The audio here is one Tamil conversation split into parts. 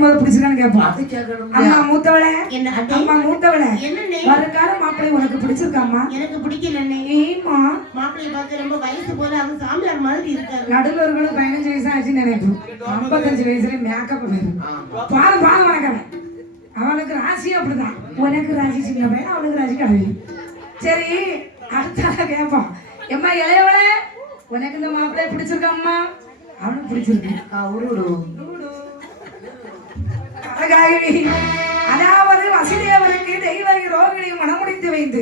முதல்ல பிடிச்சிருக்கான்னு அம்மா மூத்தவளே? அம்மா மூத்தவளே? வருங்கால மாப்பிள்ளை உனக்கு பிடிச்சிருக்காம்மா? எனக்கு பிடிக்கல பார்த்து ரொம்ப வயசு போல அவர் சாமியார் மாதிரி இருக்காரு. நடுவர்களும் பதினஞ்சு வயசு ஆச்சுன்னு நினைப்போம் ஐம்பத்தஞ்சு வயசுல மேக்கப் வேறு பாரு பாரு வணக்கம். அவனுக்கு ராசி அப்படிதான். உனக்கு ராசி சின்ன பையன் அவனுக்கு ராசி கலவி சரி அடுத்தால கேட்பான் எம்மா இளையவளே உனக்கு இந்த மாப்பிள்ளைய பிடிச்சிருக்காம்மா? அவனுக்கு பிடிச்சிருக்கு. அழகாகவே அதாவது வசுதேவனுக்கு தெய்வ ரோகிணி மனமுடித்து வைத்து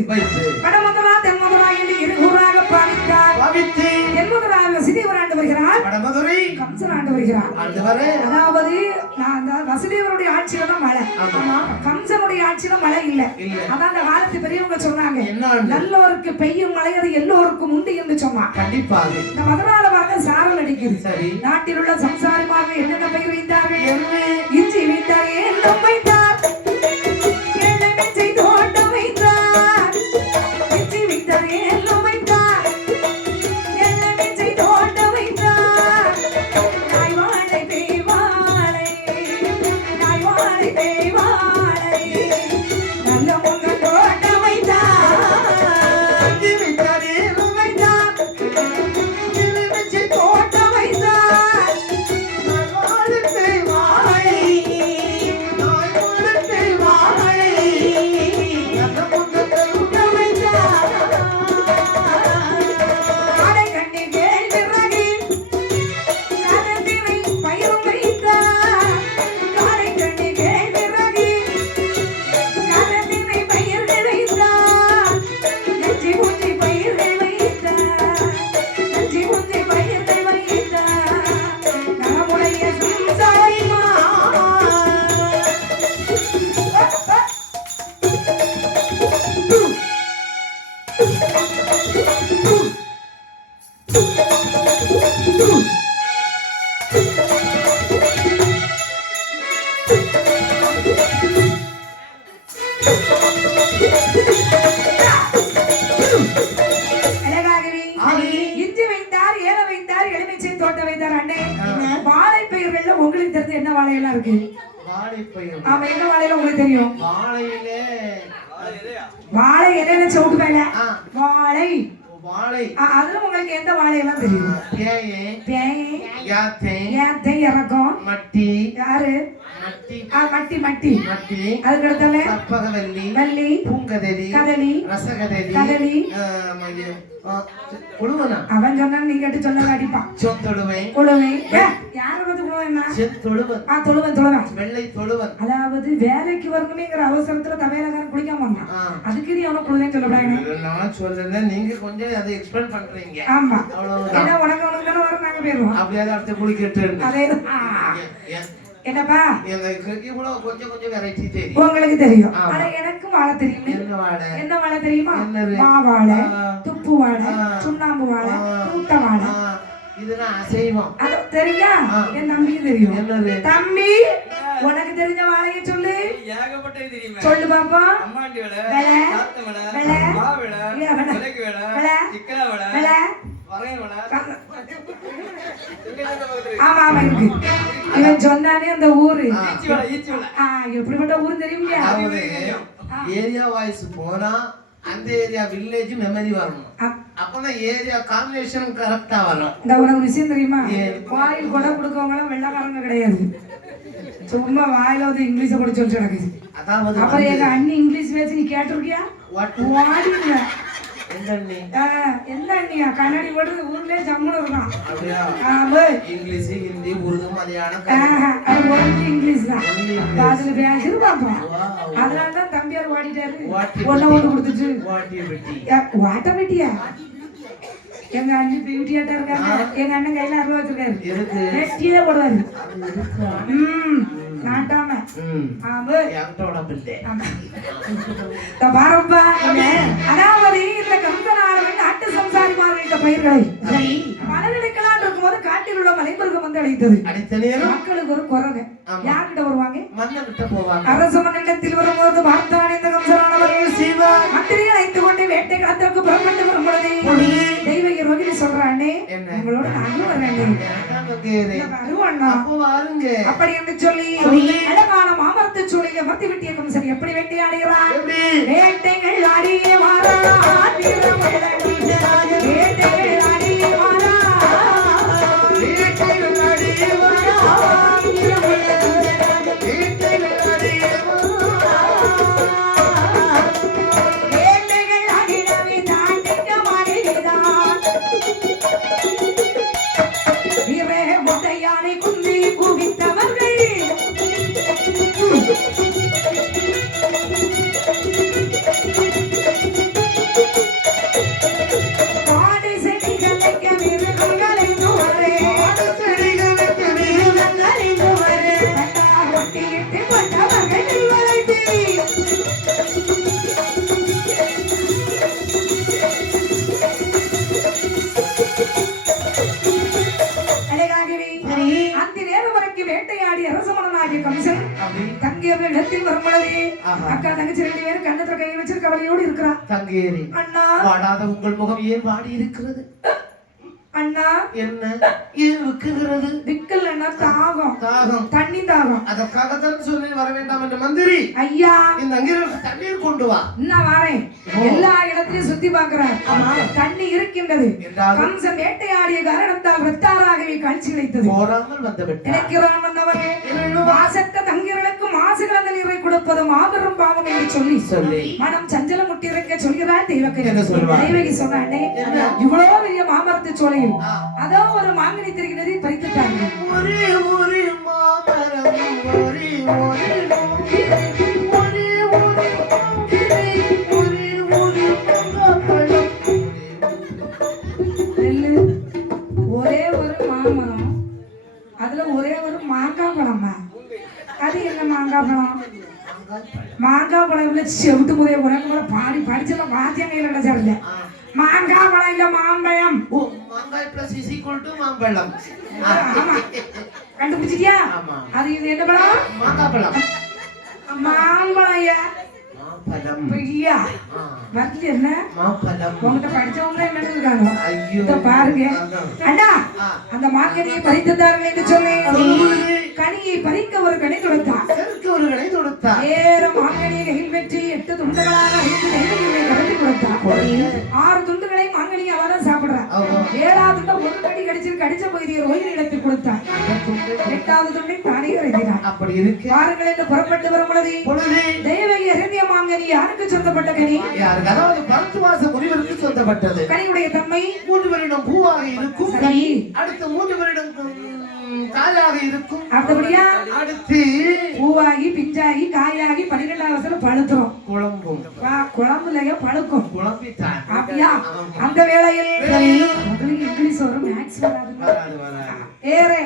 வடமுதலா தென்முதலா என்று இருகூறாக பாவித்தார். பவித்து தென்முதலாக வசுதேவர் ஆண்டு வருகிறார். வடமதுரை கம்சன் ஆண்டு வருகிறார். அதாவது வசுதேவருடைய ஆட்சியில தான் மழை ஆட்சியில மழை இல்ல. அதான் அந்த காலத்து பெரியவங்க சொன்னாங்க? நல்லோருக்கு பெய்யும் மழை அது எல்லோருக்கும் உண்டு என்று சொன்னான். கண்டிப்பாக. இந்த மதுரால பார்க்க சாரல் அடிக்குது. சரி. நாட்டில் உள்ள சம்சாரமாக என்னென்ன பயிர் வைத்தார்கள்? இஞ்சி வைத்தார் ஏலம் வைத்தார். தோட்டம் வைத்தார் அண்ணே. வாழை பயிர்கள்ல உங்களுக்கு தெரிஞ்ச என்ன வாழையெல்லாம் இருக்கு? வாழைப்பயிர். ஆமா என்ன வாழையில உங்களுக்கு தெரியும்? வாழை இலையில சவுட்டு மேல. வாழை. வாழை. அதுல உங்களுக்கு எந்த வாழையெல்லாம் தெரியும்? பேயே பேய் யாத்தை ஏத்தை இறக்கம். மட்டி. யாரு? மட்டி. மட்டி மட்டி. அதுக்கு அடுத்தால கற்பகவல்லி. வள்ளி பூங்கதலி. கதலி. ரசகதலி. கதலி. கொழுவனா? அவன் சொன்னா நீ கேட்டு சொல்ல அடிப்பான் சொத்தொழுவை கொழுவை. ஏ, யார பத்தி கொழுவன்னா ஆ தொழுவன் தொழுவன். வெள்ளை தொழுவன். அதாவது வேலைக்கு வரணுமேங்கிற அவசரத்துல தவையிலக்காரன் குளிக்காம வந்தான். ஆ. அதுக்கு நீ அவனை குழுவேன்னு சொல்லப்படாது நான் சொல்றேன் நீங்க கொஞ்சம் அதை எக்ஸ்பிளைன் பண்றீங்க. ஆமா. அவ்வளவுதான். உனக்கு உனக்கு தானே நாங்க போயிருவோம் அப்படியாவது அடுத்த குளிக்கட்டு அதே என்னப்பா? உங்களுக்கு தெரியும். ஆனா எனக்கும் வாழை தெரியும். என்ன வாழை? என்ன வாழை தெரியுமா? மாவாழை ஆ. துப்பு வாழை. சுண்ணாம்பு வாழை. கூட்ட வாழை. தெரியா. என் தெரியும். தம்பி உனக்கு தெரிஞ்ச வாழைய சொல்லு. சொல்லு பாப்பா. ஆமா ஆமா இருக்கு. இவன் சொன்னானே அந்த ஊரு. எப்படிப்பட்ட ஊர் அதாவது ஏரியா வாய்ஸ் போனா அந்த ஏரியா வில்லேஜ் மெமரி வரணும். அப்- அப்பதான் ஏரியா காம்பினேஷன் கரெக்டா வரும் இந்த உனக்கு விஷயம் தெரியுமா? வாயில் கொடை கொடுக்கவங்களாம் வெள்ளக்காரங்க கிடையாது. சும்மா வாயில வந்து இங்கிலீஷ கூட சொல்லி நடக்குது அதாவது அப்புறம் எங்க அண்ணி இங்கிலீஷ் பேசி நீ கேட்டிருக்கியா? வாடிங்க எந்த அண்ணியா கண்ணாடி போட்டு ஊர்லயே ஜம்முன்னு இருக்கான். இங்கிலீஷ் ஹிந்தி உருது மலையாளம் இங்கிலீஷ் தான். அதுல பேசுறது பார்ப்போம். அதனாலதான் தம்பியார் ஓடிட்டாரு. வாட்டி ஒண்ணு கொடுத்துட்டு வாட்டி வெட்டி வாட்ட வெட்டியா எங்க அண்ணி பியூட்டியாட்டா இருக்காங்க. எங்க அண்ணன் கையில அருவா வச்சிருக்காரு. எதுக்கு? வெட்டியில போடுவாரு. அது இருக்கா? ம். நாட்டாம என்கிட்ட பிள்ளை பாரப்பா அதாவது இந்த கந்தனாளவன் நாட்டு சம்சாரிமார்கள் இந்த பயிர்களை மலநிலைக்கலாம் இருக்கும்போது காட்டில் உள்ள மலைமிருகம் வந்து அழைத்தது மக்களுக்கு ஒரு குரங்கு. யார்கிட்ட வருவாங்க அரச மன்னிடத்தில் வரும்போது பார்த்தான் இந்த அண்ணே உங்களோட நானும் வரேன் அப்படி என்று சொல்லி அழகான மாமரத்து சூழலை மத்தி வாடாத உங்கள் முகம் ஏன் வாடி இருக்கிறது? அண்ணா என்ன? ஏன் விக்குகிறது? அண்ணா தாகம். தாகம். தண்ணி தாகம். அதற்காகத்தான் சொல்லி வர வேண்டாம் என்று மந்திரி. ஐயா. இந்த அங்கிருக்கு தண்ணீர் கொண்டு வா. இன்னும் வாரேன். எல்லா இடத்திலையும் சுத்தி பார்க்கிறேன். தண்ணி இருக்கின்றது கம்சன் வேட்டையாடிய காரணத்தால் ரத்தாராகவே காட்சி கிடைத்தது போராமல் வந்து விட்டார் நினைக்கிறான் வந்தவரே கலந்த நீரை கொடுப்பது மாபெரும் பாவம் என்று சொல்லி சொல்லி. மனம் சஞ்சலம் முட்டிருக்க சொல்கிறார் தெய்வக்கை? தெய்வகி என்ன? இவ்வளவு பெரிய மாமரத்து சோலையில். அதோ ஒரு மாங்கனி தெரிகிறது பறித்துட்டாங்க ஒரே ஒரு மாமரம் ஒரு ஒரே அதுல ஒரே ஒரு மாங்காய் பழமா அது என்ன மாங்காய் பழம்? மாங்காய் பழம் இல்ல செவிட்டு முறைய உனக்கு கூட பாடி படிச்செல்லாம் வாத்தியம் கையில் கிடைச்சாருல்ல ஆ. மாங்காய் பழம் இல்ல மாம்பழம். ஓ, மாங்காய் மாம்பழம். ஆமா. கண்டுபிடிச்சிட்டியா. அது இது என்ன பழம்? மாங்காய் பழம். மாம்பழம் ஐயா. ஐயா என்ன? உங்ககிட்ட படிச்சவங்க இருக்காங்க? ஐயோ. பாருங்க. அண்ணா. அந்த மாங்கனியை பறித்துத்தார்கள் என்று சொல்லி சொல்லுவது. கனியை பறிக்க ஒரு ஒருவனை தொடுத்தார் ஏற மாங்கனியை கையில் வெற்றி எட்டு துண்டுகளாக ஐந்து நெய்வேலியை கடத்தி? கொடுத்தார் ஆறு துண்டுகளை மாங்கனியை அவதான் சாப்பிடுறார். ஏழாவது துண்டை ஒரு கடி கடிச்சு கடிச்ச பகுதியை ரோஹிணி இடத்து கொடுத்தார் எட்டாவது துண்டை தானே இறங்கினார் அப்படி இருக்கு. வாருங்கள் என்று புறப்பட்டு வரும் பொழுது. தெய்வகி அரண்ய மாங்கனி யாருக்கு சொந்தப்பட்ட கனி? யாருக்கு? அதாவது பரத்துவாச முனிவருக்கு சொந்தப்பட்டது. கனியுடைய தன்மை? மூன்று வருடம் பூவாக இருக்கும். சரி. அடுத்த மூன்று வருடம் காயாக இருக்கும். அடுத்தபடியா? அடுத்து பூவாகி பிஞ்சாகி காயாகி பன்னிரெண்டாவது வருஷத்துல பழுத்துரும். குழம்பும். குழம்புலயே பழுக்கும். குழம்பித்தான் அப்படியா. அந்த வேளையில் உங்களுக்கு இங்கிலீஷ் வரும் மேக்ஸ் வராது. ஏறே.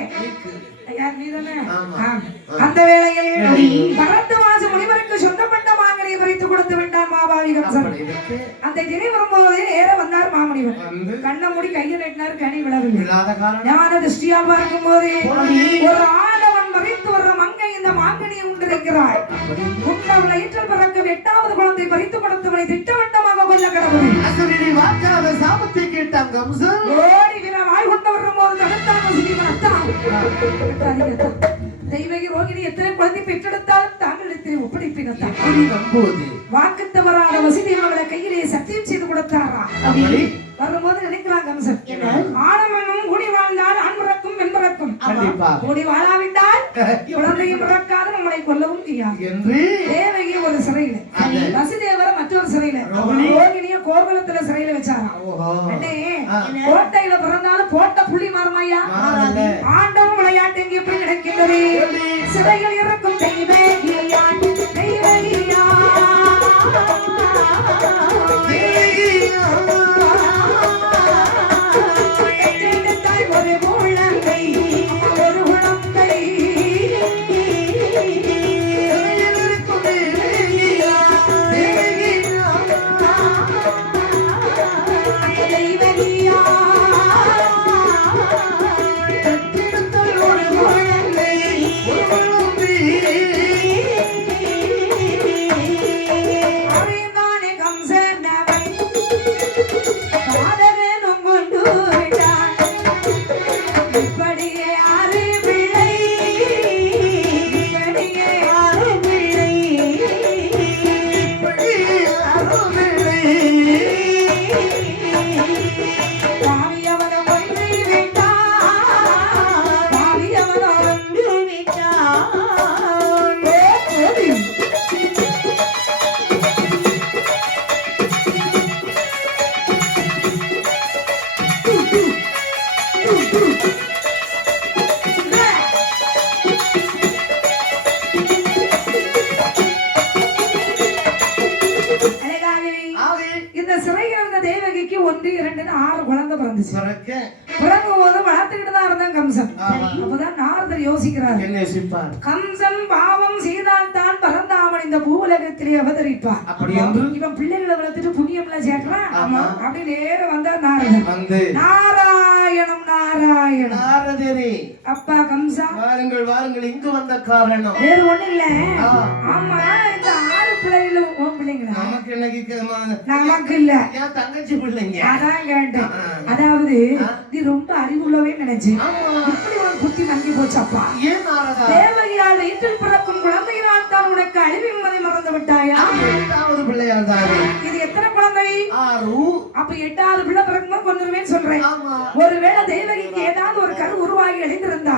கண்ணை மூடி கையை நெட்டினார் கனி விழவில்லை ஞான திருஷ்டியால் பார்க்கும் போதே ஒரு ஆடவன் மறைத்து வர்ற மங்கை இந்த மாங்கனியை உண்டிருக்கிறாள் உண்டவளை ஈற்றல் பிறக்கும் எட்டாவது குழந்தை பறித்து கொடுத்தவனை திட்டவட்டமாக கொல்ல கடவுள். அசுரனை வாக்காத சாபத்தை கேட்டான் கம்சன். ஓடி வீர வாய் கொண்டு வரும்போது தடுத்தான் வசுதேவன் அத்தான். அத்தாதி, தெய்வகி ரோகிணி எத்தனை குழந்தை பெற்றெடுத்தாலும் தாங்களிடத்தில் ஒப்படைப்பினத்தான் எப்படி நம்புவது? வாக்கு தவறாத வசுதேவர்களை கையிலே சத்தியம் செய்து கொடுத்தாரா? அப்படி. வரும்போது நினைக்கிறாங்க ஆடமனும் கூடி வாழ்ந்தால் ஆண் பிறக்கும் பெண் பிறக்கும் கண்டிப்பா. கூடி வாழாவிட்டால் குழந்தையும் பிறக்காது நம்மளை கொல்லவும் என்று தேவகி ஒரு சிறையில. வசுதேவர மற்றொரு சிறையில. ரோகிணிய கோகுலத்துல சிறையில வச்சாராம். ஓஹோ. அண்ணே ஆ. கோட்டையில பிறந்தாலும் போட்ட புள்ளி மாறுமையா. ஆண்டவன் விளையாட்டு எங்க எப்படி நடக்கின்றது? சிறையில் இருக்கும் தெய்வகியான் தெய்வகியா. யோசிப்பார் கம்சன் பாவம் செய்தால் தான் பரந்தாமன் இந்த பூவுலகத்திலே அவதரிப்பார். அப்படி என்று? இவன் பிள்ளைகளை வளர்த்துட்டு புண்ணியம்ல சேர்க்கிறான். ஆமா. அப்படி நேரம் வந்தா நாரதர். வந்து நாரதரே. அப்பா கம்சா. வாருங்கள் வாருங்கள் இங்கு வந்த காரணம். வேறு ஒண்ணு இல்ல. ஆமா இந்த ஆறு பிள்ளைகளும் உன் பிள்ளைங்களா? நமக்கு க- நமக்கு இல்ல. ஏன் தங்கச்சி பிள்ளைங்க? அதான் கேட்டேன். அதாவது. நீ ரொம்ப அறிவுள்ளவே நினைச்சேன் ஆமா. இப்படி உனக்கு புத்தி மங்கி போச்சப்பா. ஏன் நாரதா? தேவகியால் வயிற்றில் பிறக்கும் குழந்தையினால் தான் உனக்கு அழிவு என்பதை மறந்து விட்டாயா? எட்டாவது பிள்ளையார் தானே. இது எத்தனை குழந்தை? ஆறு அப்ப எட்டாவது பிள்ளை பிறக்கும்போது கொண்டுருவேன்னு சொல்றேன். ஒருவேளை தேவகிக்கு ஏதாவது ஒரு கரு உருவாகி எழுந்திருந்தா.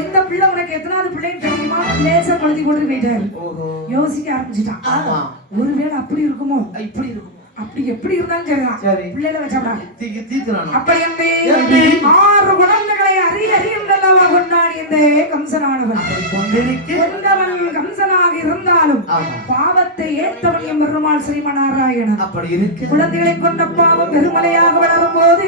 எந்த பிள்ளை உனக்கு எத்தனாவது பிள்ளைன்னு தெரியுமா? லேசா கொளுத்தி போட்டு போயிட்டாரு. யோசிக்க ஆரம்பிச்சுட்டான். ஒருவேளை அப்படி இருக்குமோ? இப்படி இருக்கும்? அப்படி எப்படி இருந்தாலும் சரிதான். சரி. பிள்ளைகளை வச்சா தீக்கு தீத்துறானோ அப்படி? ஆறு குழந்தைகளை அறி அறியுண்டல்லவா கொண்டாடி இந்த கம்சனானவன். கொண்டவன் கம்சனாக இருந்தாலும் பாவத்தை ஏற்றவன் எம் பெருமாள் ஸ்ரீமநாராயணன். அப்படி இருக்கு. குழந்தைகளை கொண்ட பாவம் பெருமலையாக வளரும் போது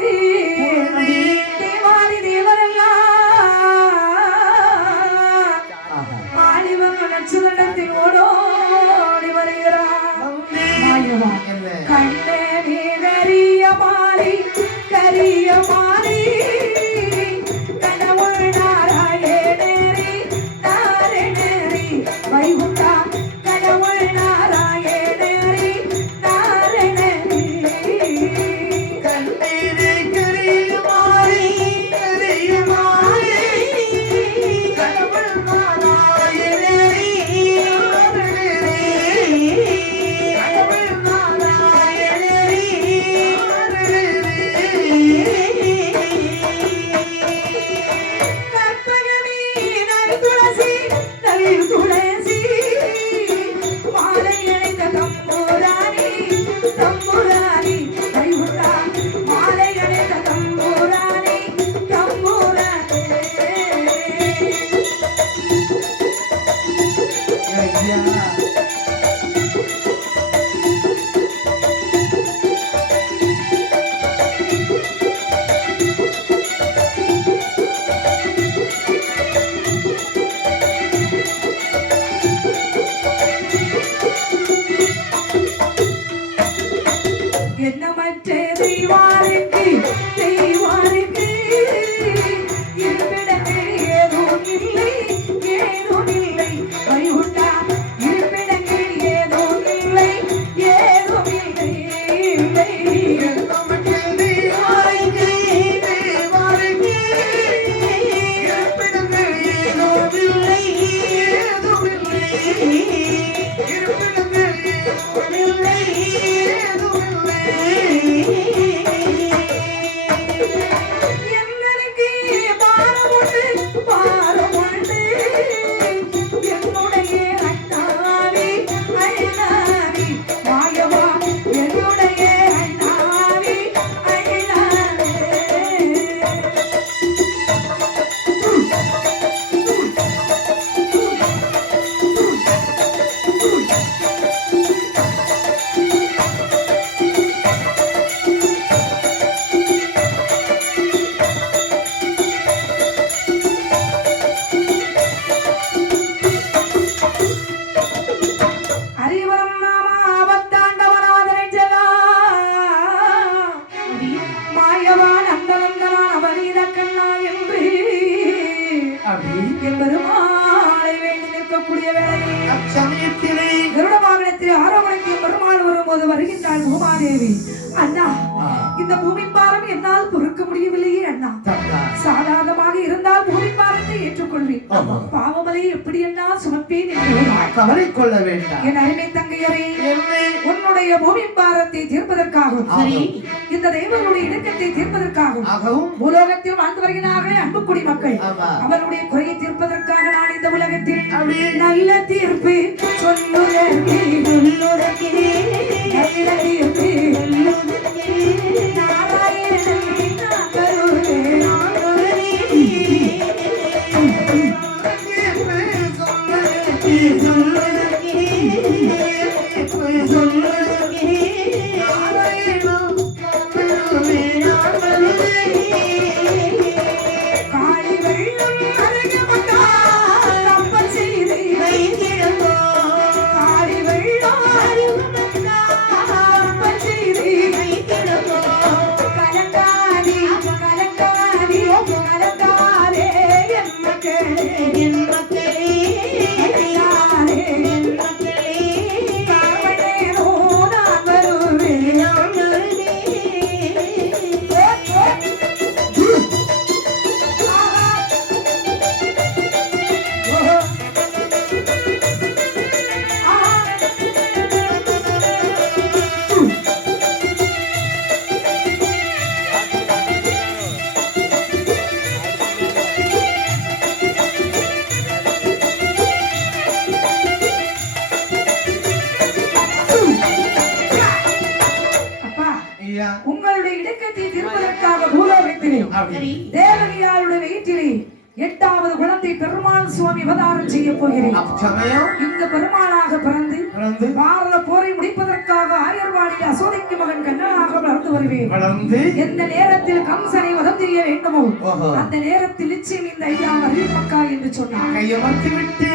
என்னை உன்னுடைய பூமி பாரத்தை தீர்ப்பதற்காகவும். இந்த தெய்வங்களுடைய இணக்கத்தை தீர்ப்பதற்காகவும் ஆகவும். பூலோகத்தில் வாழ்ந்து வருகிறார்கள் அன்புக்குடி மக்கள். அவருடைய குறையை தீர்ப்பதற்காக நான் இந்த உலகத்தில் நல்ல தீர்ப்பு சொல்லுதற்கு நல்ல தீர்ப்பு தேவகியாருடைய வயிற்றிலே எட்டாவது குழந்தை பெருமாள் சுவாமி அவதாரம் செய்ய போகிறேன். இந்த பெருமாளாக பிறந்து பாரத போரை முடிப்பதற்காக ஆயர்வாடியில் அசோதைக்கு மகன் கண்ணனாக வளர்ந்து வருவேன். வளர்ந்து எந்த நேரத்தில் கம்சனை வதம் செய்ய வேண்டுமோ அந்த நேரத்தில் நிச்சயம் இந்த ஐயா அறிவிப்பக்கா என்று சொன்னார். கையமர்த்தி விட்டு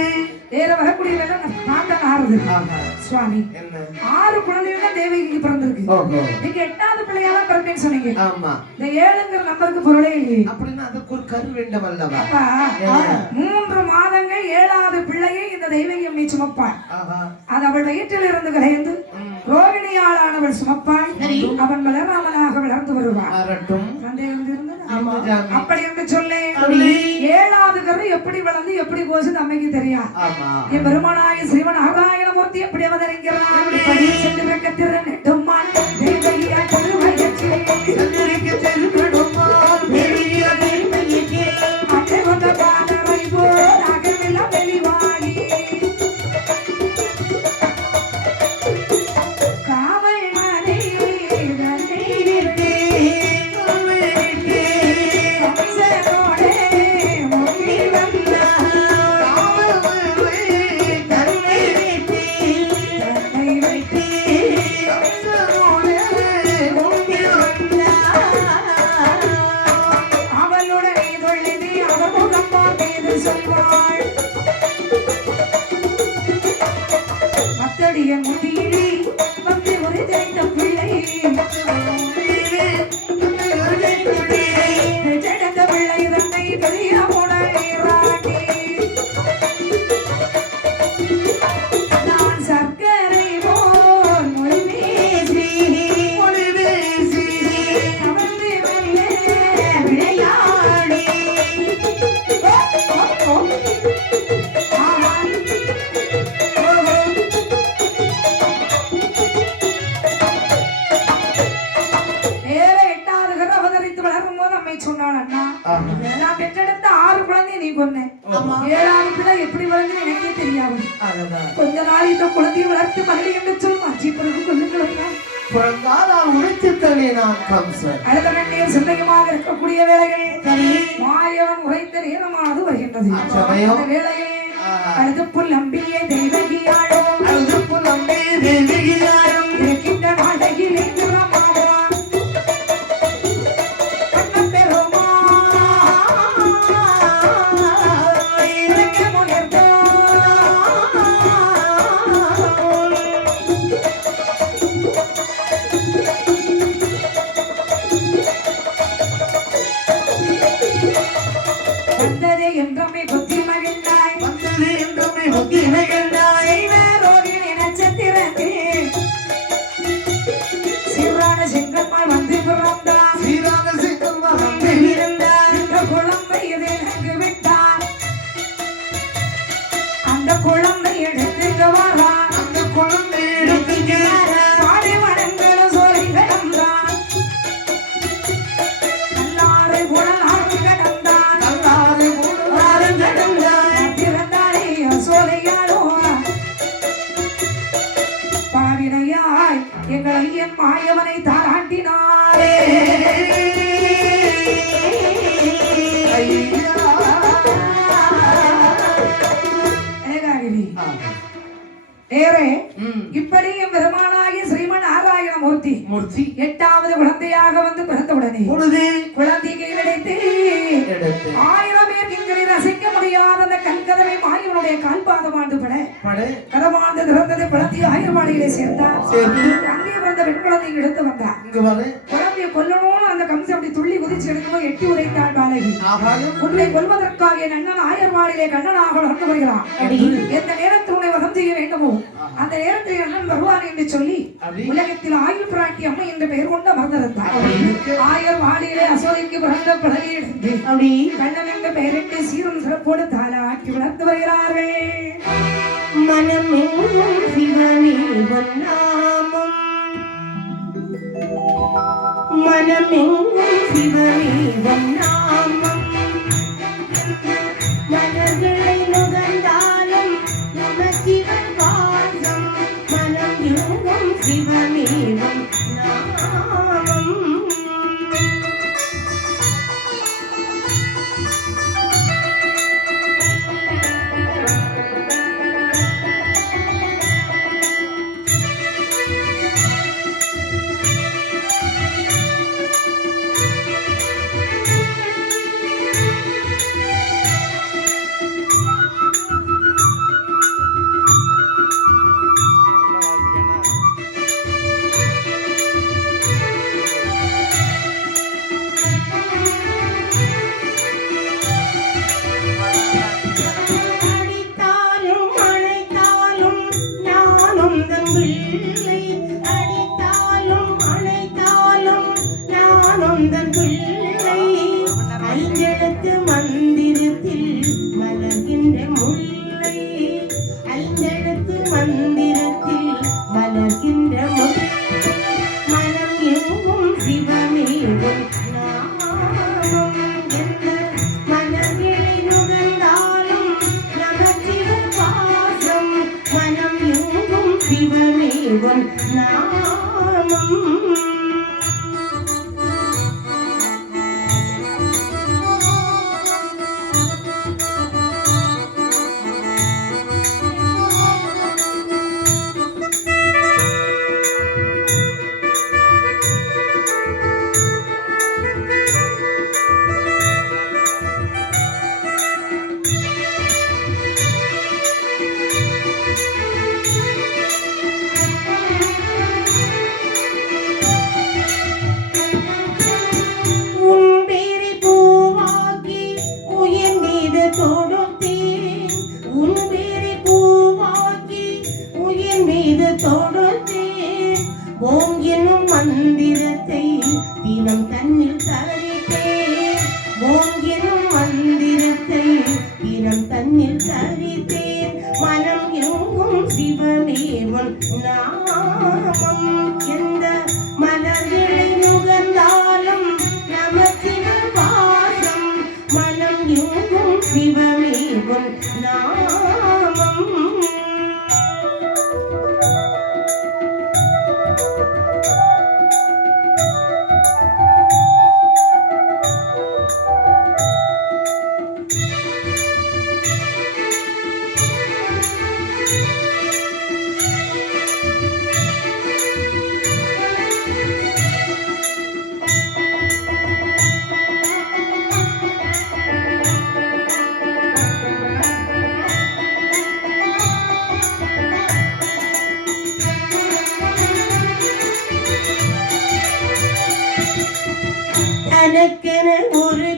வேற வரக்கூடிய நாட்டம் ஆறுது. சுவாமி ஆறு குழந்தைகள் தான் தேவகிக்கு பிறந்திருக்கு. நீங்க எட்டாவது பிள்ளையாதான் பிறந்தேன்னு சொன்னீங்க. ஆமா. இந்த ஏழுங்கிற நம்பருக்கு பொருளே இல்லையே. அப்படின்னா அதுக்கு ஒரு கரு வேண்டும் அல்லவா? மூன்று மாதங்கள் ஏழாவது பிள்ளையை இந்த தெய்வம் அம்மை சுமப்பாள். அது அவள் வயிற்றில் இருந்து கலைந்து ரோகிணியாளானவள் சுமப்பாள். அவன் வளராமலாக வளர்ந்து வருவாள். அப்படி என்று சொல்லி. சொல்லி. ஏழாவது கரு எப்படி வளர்ந்து எப்படி போச்சு அம்மைக்கு தெரியாது. என் பெருமானாய சிறுவன் நாராயணமூர்த்தி எப்படி அவதரிக்கிறார்? சென்று வைக்க திறனிட்டுமான் தேவகியா திருவயற்றிலே பார்த்து கொஞ்ச நாள் இந்த குழந்தையை வளர்த்து மறுபடி என்று சொல் மாற்றி பிறகு கொள்ளுங்கள் அண்ணா. அடுத்த கண்ணீர் சிந்தையுமாக இருக்கக்கூடிய வேளையில் மாயவன் உரைத்த நேரமானது வருகின்றது. ஆஹா. அடுத்து புல் நம்பியே மூர்த்தி எட்டாவது குழந்தையாக வந்து பிறந்தவுடனே பொழுது குழந்தையை கிடைத்து எடுத்து ஆயிரம் பேர் இங்கே ரசிக்க முடியாத அந்த கண்கதவை மாயவனுடைய கால்பாதம் ஆண்டு பட படு கதமாண்டு திறந்தது குழந்தை ஆயிரவாடியிலே சேர்ந்தார். சேர்ந்து அங்கே வந்த பெண் குழந்தையை எடுத்து வந்தார். குழந்தையை கொல்லணும்னு அந்த கம்சம் அப்படி துள்ளி குதிச்சு எடுக்கும்போது எட்டி உதைத்தாள் பாலகி. உன்னை கொல்வதற்காக என் அண்ணன் ஆயர்வாடியிலே கண்ணனாக வளர்ந்து வருகிறான். எந்த நேரத்தில் உன்னை வதம் செய்ய வேண்டுமோ அந்த நேரத்தில் அண்ணன் வருவான் என்று சொல்லி உலகத்தில் ஆயுள் பிராட்டி அம்மை என்ற பெயர் கொண்ட மறந்திருந்தார். ஆயர் வாளியிலே அசோதைக்கு பிறந்த அப்படி? கண்ணன் என்ற பெயரிட்டு சீரும் சிறப்போடு தாலாட்டி வளர்த்து வருகிறார்கள். மனமெங்கும் சிவனே வண்ணாமம். மனமெங்கும் சிவனே வண்ணாமம். నామం தனக்கென ஒரு